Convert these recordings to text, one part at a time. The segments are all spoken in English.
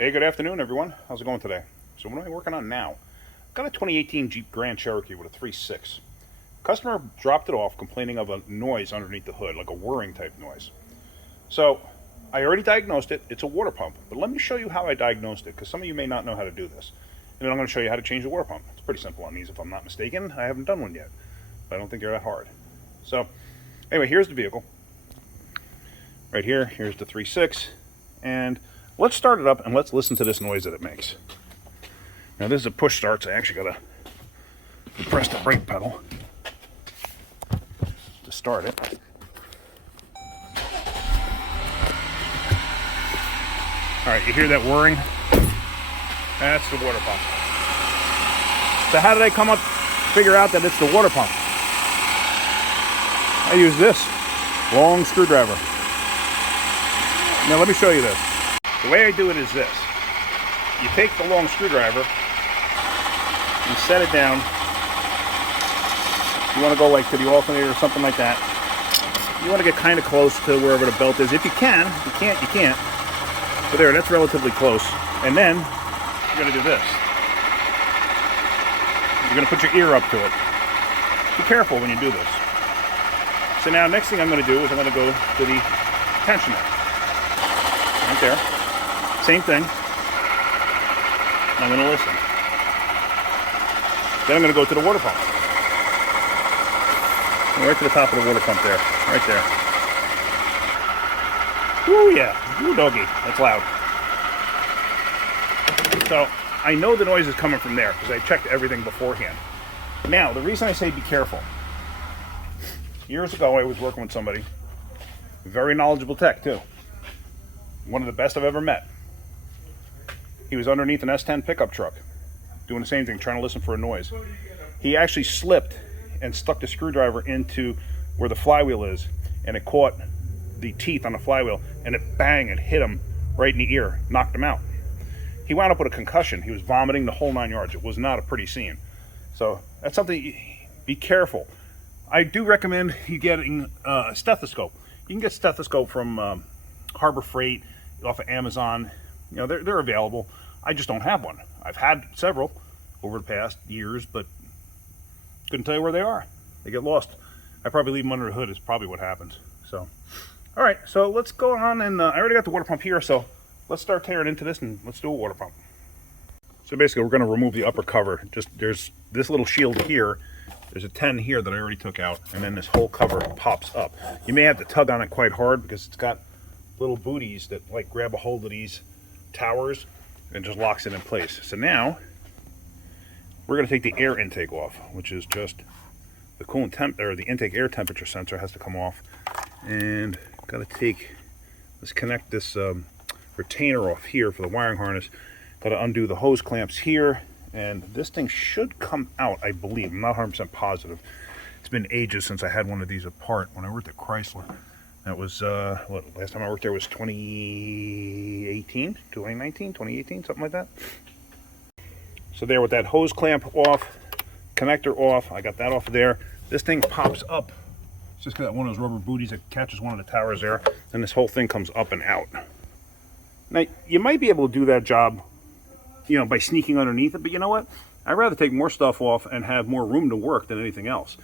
Hey, good afternoon, everyone. How's it going today? So what am I working on now? I've got a 2018 Jeep Grand Cherokee with a 3.6. Customer dropped it off complaining of a noise underneath the hood, like a whirring type noise. So I already diagnosed it. It's a water pump. But let me show you how I diagnosed it, because some of you may not know how to do this. And then I'm going to show you how to change the water pump. It's pretty simple on these, if I'm not mistaken. I haven't done one yet, but I don't think they're that hard. So anyway, here's the vehicle. Right here, here's the 3.6. And let's start it up and let's listen to this noise that it makes. Now this is a push start, so I actually gotta press the brake pedal to start it. All right, you hear that whirring? That's the water pump. So how did I figure out that it's the water pump? I use this long screwdriver. Now let me show you this. The way I do it is this. You take the long screwdriver, you set it down. You want to go like to the alternator or something like that. You want to get kind of close to wherever the belt is. If you can. If you can't, you can't. But there, that's relatively close. And then you're going to do this. You're going to put your ear up to it. Be careful when you do this. So now next thing I'm going to do is I'm going to go to the tensioner. Right there. Same thing. I'm going to listen. Then I'm going to go to the water pump. Right to the top of the water pump there. Right there. Ooh, yeah. Ooh, doggy. That's loud. So I know the noise is coming from there because I checked everything beforehand. Now, the reason I say be careful. Years ago, I was working with somebody. Very knowledgeable tech, too. One of the best I've ever met. He was underneath an S10 pickup truck, doing the same thing, trying to listen for a noise. He actually slipped and stuck the screwdriver into where the flywheel is, and it caught the teeth on the flywheel, and it bang, it hit him right in the ear, knocked him out. He wound up with a concussion. He was vomiting the whole 9 yards. It was not a pretty scene. So that's something, be careful. I do recommend you getting a stethoscope. You can get stethoscope from Harbor Freight, off of Amazon. You know, they're available. I just don't have one. I've had several over the past years, but couldn't tell you where they are. They get lost. I probably leave them under the hood is probably what happens. So, all right, so let's go on and I already got the water pump here, so let's start tearing into this and let's do a water pump. So basically we're gonna remove the upper cover. There's this little shield here. There's a 10 here that I already took out, and then this whole cover pops up. You may have to tug on it quite hard because it's got little booties that like grab a hold of these towers and just locks it in place. So now we're going to take the air intake off, which is just the coolant temp, or the intake air temperature sensor has to come off, and got to connect this retainer off here for the wiring harness. Got to undo the hose clamps here, and this thing should come out, I believe. I'm not 100% positive. It's been ages since I had one of these apart. When I worked at Chrysler, that was, last time I worked there was 2018, 2019, 2018, something like that. So there with that hose clamp off, connector off, I got that off of there. This thing pops up. It's just got one of those rubber booties that catches one of the towers there, and this whole thing comes up and out. Now, you might be able to do that job, you know, by sneaking underneath it, but you know what? I'd rather take more stuff off and have more room to work than anything else.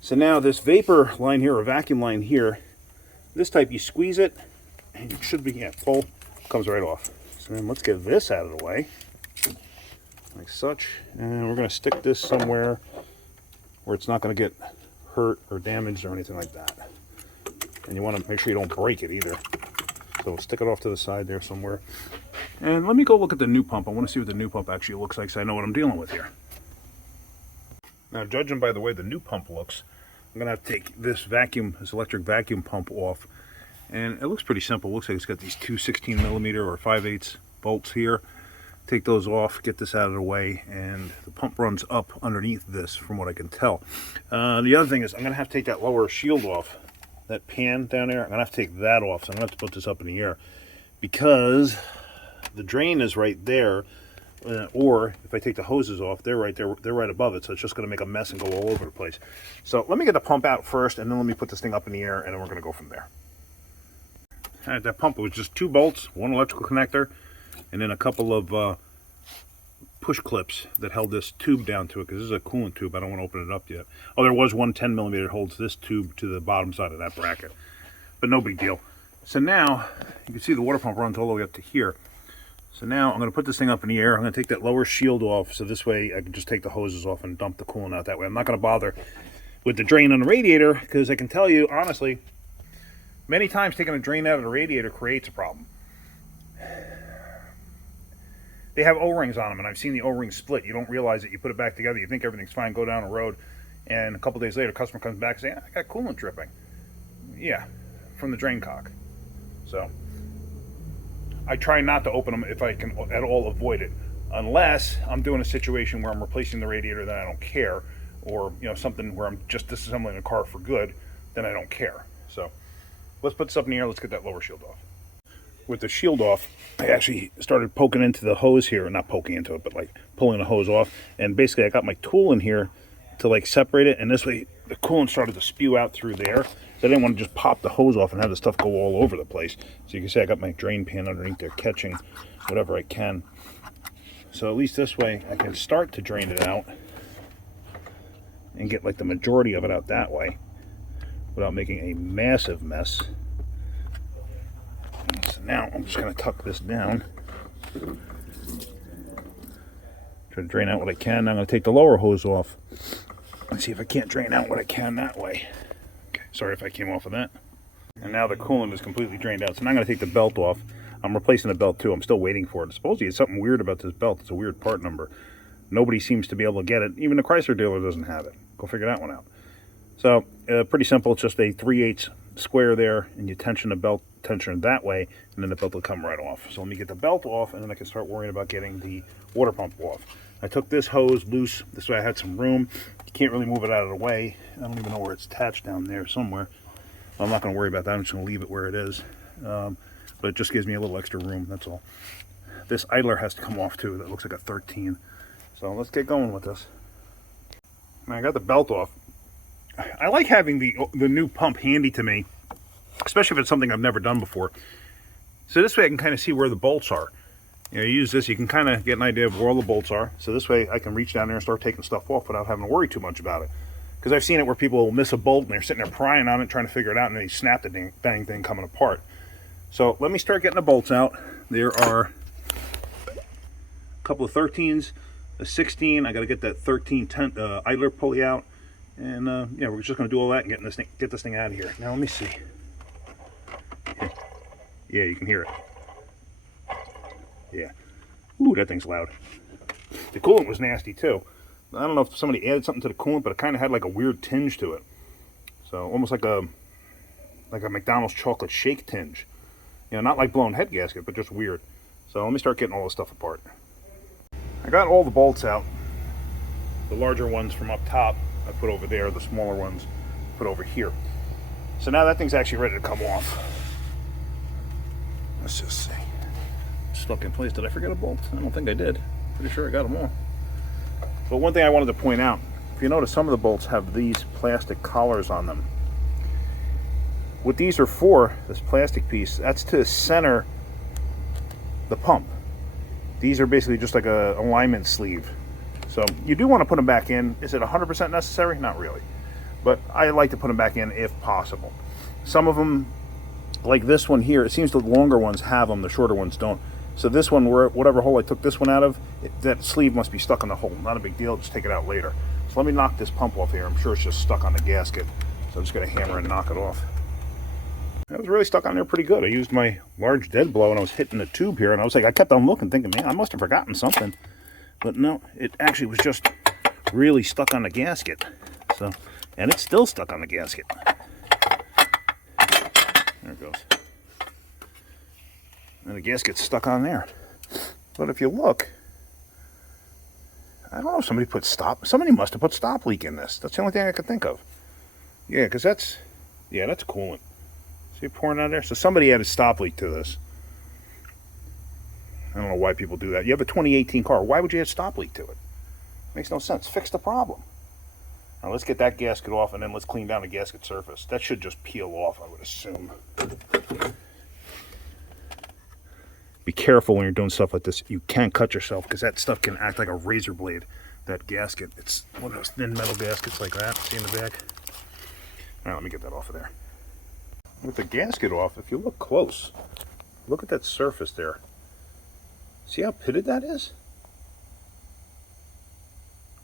So now this vapor line here, or vacuum line here, this type, you squeeze it, and it should be, yeah, pull, comes right off. So then let's get this out of the way, like such. And we're going to stick this somewhere where it's not going to get hurt or damaged or anything like that. And you want to make sure you don't break it either. So we'll stick it off to the side there somewhere. And let me go look at the new pump. I want to see what the new pump actually looks like so I know what I'm dealing with here. Now, judging by the way the new pump looks, I'm going to have to take this electric vacuum pump off. And it looks pretty simple. It looks like it's got these two 16mm or 5/8 bolts here. Take those off, get this out of the way, and the pump runs up underneath this from what I can tell. The other thing is I'm going to have to take that lower shield off. That pan down there, I'm going to have to take that off. So I'm going to have to put this up in the air because the drain is right there. Or if I take the hoses off, they're right there, they're right above it, so it's just going to make a mess and go all over the place. So let me get the pump out first, and then let me put this thing up in the air, and then we're going to go from there. All right, that pump was just 2 bolts, 1 electrical connector, and then a couple of push clips that held this tube down to it, because this is a coolant tube. I don't want to open it up yet. Oh, there was one 10 millimeter that holds this tube to the bottom side of that bracket, but no big deal. So now you can see the water pump runs all the way up to here. So now I'm going to put this thing up in the air. I'm going to take that lower shield off, so this way I can just take the hoses off and dump the coolant out that way. I'm not going to bother with the drain on the radiator, because I can tell you honestly, many times taking a drain out of the radiator creates a problem. They have O-rings on them, and I've seen the O-rings split. You don't realize it. You put it back together, you think everything's fine, go down the road, and a couple days later, the customer comes back saying, I got coolant dripping. Yeah, from the drain cock. So I try not to open them if I can at all avoid it, unless I'm doing a situation where I'm replacing the radiator, then I don't care, or something where I'm just disassembling a car for good, then I don't care. So let's put this up in the air. Let's get that lower shield off. With the shield off, I actually started poking into the hose here, not poking into it, but like pulling the hose off, and basically I got my tool in here to like separate it, and this way the coolant started to spew out through there. So I didn't want to just pop the hose off and have the stuff go all over the place. So you can see I got my drain pan underneath there catching whatever I can. So at least this way I can start to drain it out and get like the majority of it out that way without making a massive mess. So now I'm just going to tuck this down. Try to drain out what I can. Now I'm going to take the lower hose off and see if I can't drain out what I can that way. Okay, sorry if I came off of that. And now the coolant is completely drained out. So now I'm going to take the belt off. I'm replacing the belt too. I'm still waiting for it. Supposedly it's something weird about this belt. It's a weird part number. Nobody seems to be able to get it. Even the Chrysler dealer doesn't have it. Go figure that one out. So pretty simple. It's just a 3/8 square there, and you tension the belt, tension that way, and then the belt will come right off. So let me get the belt off, and then I can start worrying about getting the water pump off. I took this hose loose. This way I had some room. You can't really move it out of the way. I don't even know where it's attached down there somewhere. I'm not going to worry about that. I'm just going to leave it where it is. But it just gives me a little extra room, that's all. This idler has to come off too. That looks like a 13. So let's get going with this. Now I got the belt off. I like having the new pump handy to me, especially if it's something I've never done before. So this way I can kind of see where the bolts are. You use this, you can kind of get an idea of where all the bolts are. So this way I can reach down there and start taking stuff off without having to worry too much about it. Because I've seen it where people will miss a bolt and they're sitting there prying on it, trying to figure it out, and then they snap the dang thing coming apart. So let me start getting the bolts out. There are a couple of 13s, a 16. I got to get that 13 idler pulley out. And yeah, we're just going to do all that and get this thing out of here. Now let me see. Yeah, you can hear it. Yeah. Ooh, that thing's loud. The coolant was nasty too. I don't know if somebody added something to the coolant, but it kind of had like a weird tinge to it. So almost like a McDonald's chocolate shake tinge. Not like blown head gasket, but just weird. So let me start getting all this stuff apart. I got all the bolts out. The larger ones from up top I put over there, the smaller ones put over here. So now that thing's actually ready to come off. Let's just see. Stuck in place. Did I forget a bolt? I don't think I did. Pretty sure I got them all. But one thing I wanted to point out, if you notice, some of the bolts have these plastic collars on them. What these are for, this plastic piece, that's to center the pump. These are basically just like a alignment sleeve. So you do want to put them back in. Is it 100% necessary? Not really. But I like to put them back in if possible. Some of them, like this one here, it seems the longer ones have them, the shorter ones don't. So this one, whatever hole I took this one out of, that sleeve must be stuck in the hole. Not a big deal, just take it out later. So let me knock this pump off here. I'm sure it's just stuck on the gasket. So I'm just going to hammer and knock it off. It was really stuck on there pretty good. I used my large dead blow and I was hitting the tube here, and I kept on looking, thinking, man, I must have forgotten something. But no, it actually was just really stuck on the gasket. So, and it's still stuck on the gasket. There it goes. And the gasket's stuck on there. But if you look, I don't know if somebody must have put stop leak in this. That's the only thing I could think of. Yeah, because that's coolant. See it pouring out of there? So somebody added stop leak to this. I don't know why people do that. You have a 2018 car. Why would you add stop leak to it? Makes no sense. Fix the problem. Now let's get that gasket off, and then let's clean down the gasket surface. That should just peel off, I would assume. be careful when you're doing stuff like this. You can cut yourself because that stuff can act like a razor blade. That gasket, it's one of those thin metal gaskets like that. See in the back? All right, let me get that off of there. With the gasket off, if you look close, look at that surface there. See how pitted that is?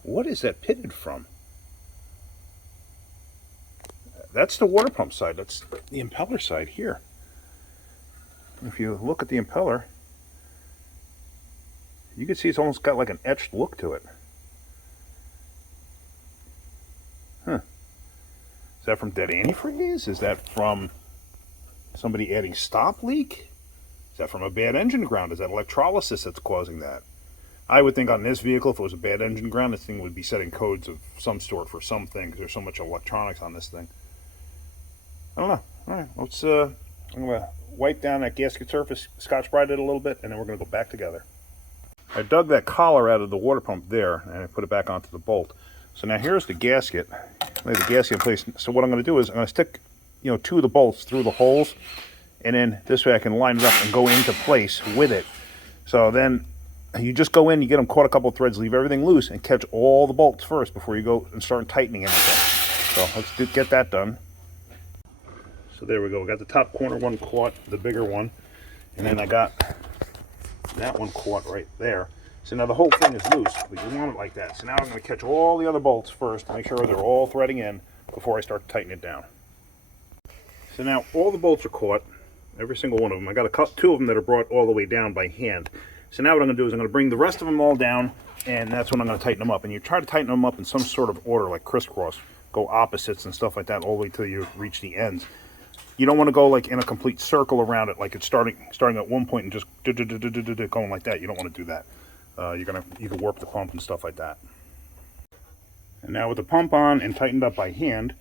What is that pitted from? That's the water pump side. That's the impeller side here. If you look at the impeller, you can see it's almost got like an etched look to it. Huh. Is that from dead antifreeze? Is that from somebody adding stop leak? Is that from a bad engine ground? Is that electrolysis that's causing that? I would think on this vehicle, if it was a bad engine ground, this thing would be setting codes of some sort for something, because there's so much electronics on this thing. I don't know. All right, let's, I'm going to wipe down that gasket surface, Scotch-Brite it a little bit, and then we're going to go back together. I dug that collar out of the water pump there, and I put it back onto the bolt. So now here's the gasket. Lay the gasket in place. So what I'm going to do is I'm going to stick, you know, 2 of the bolts through the holes, and then this way I can line it up and go into place with it. So then you just go in, you get them caught a couple of threads, leave everything loose, and catch all the bolts first before you go and start tightening anything. So let's get that done. So there we go. We got the top corner one caught, the bigger one, and then I got that one caught right there. So now the whole thing is loose, but you want it like that. So now I'm going to catch all the other bolts first to make sure they're all threading in before I start tightening it down. So now all the bolts are caught, every single one of them. I got 2 of them that are brought all the way down by hand. So now what I'm going to do is I'm going to bring the rest of them all down, and that's when I'm going to tighten them up. And you try to tighten them up in some sort of order, like crisscross, go opposites and stuff like that, all the way till you reach the ends. You don't want to go like in a complete circle around it, like it's starting at one point and just going like that. You don't want to do that. You can warp the pump and stuff like that. And now with the pump on and tightened up by hand,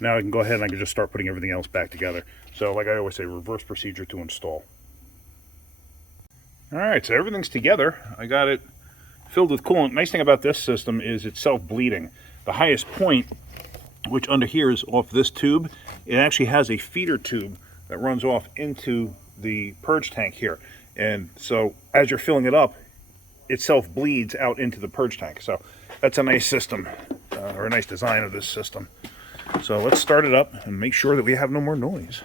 now I can go ahead and I can just start putting everything else back together. So like I always say, reverse procedure to install. All right, so everything's together. I got it filled with coolant. Nice thing about this system is it's self-bleeding. The highest point, which under here is off this tube, it actually has a feeder tube that runs off into the purge tank here. And so as you're filling it up, it self-bleeds out into the purge tank. So that's a nice system, or a nice design of this system. So let's start it up and make sure that we have no more noise.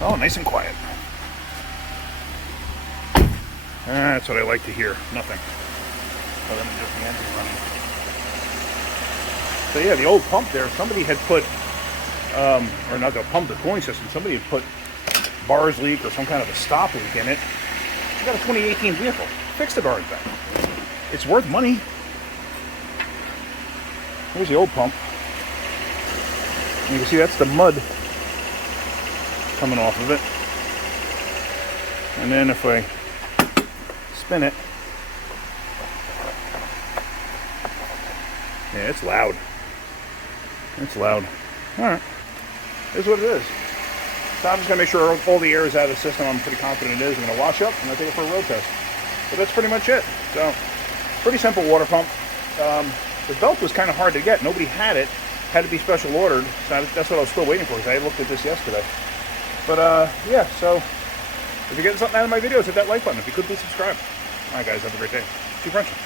Oh, nice and quiet. That's what I like to hear. Nothing. Other than just the engine running. So yeah, the old pump there, somebody had put, or not the pump, the cooling system, somebody had put bars leak or some kind of a stop leak in it. You got a 2018 vehicle. Fix the darn thing. It's worth money. Here's the old pump. And you can see that's the mud coming off of it. And then if I spin it, yeah, it's loud. It's loud. Alright. Here's what it is. So I'm just going to make sure all the air is out of the system. I'm pretty confident it is. I'm going to wash up and I'll take it for a road test. But that's pretty much it. So, pretty simple water pump. The belt was kind of hard to get. Nobody had it. Had to be special ordered. So that's what I was still waiting for, because I looked at this yesterday. But yeah, so if you're getting something out of my videos, hit that like button. If you could, please subscribe. Alright guys, have a great day. Keep wrenching.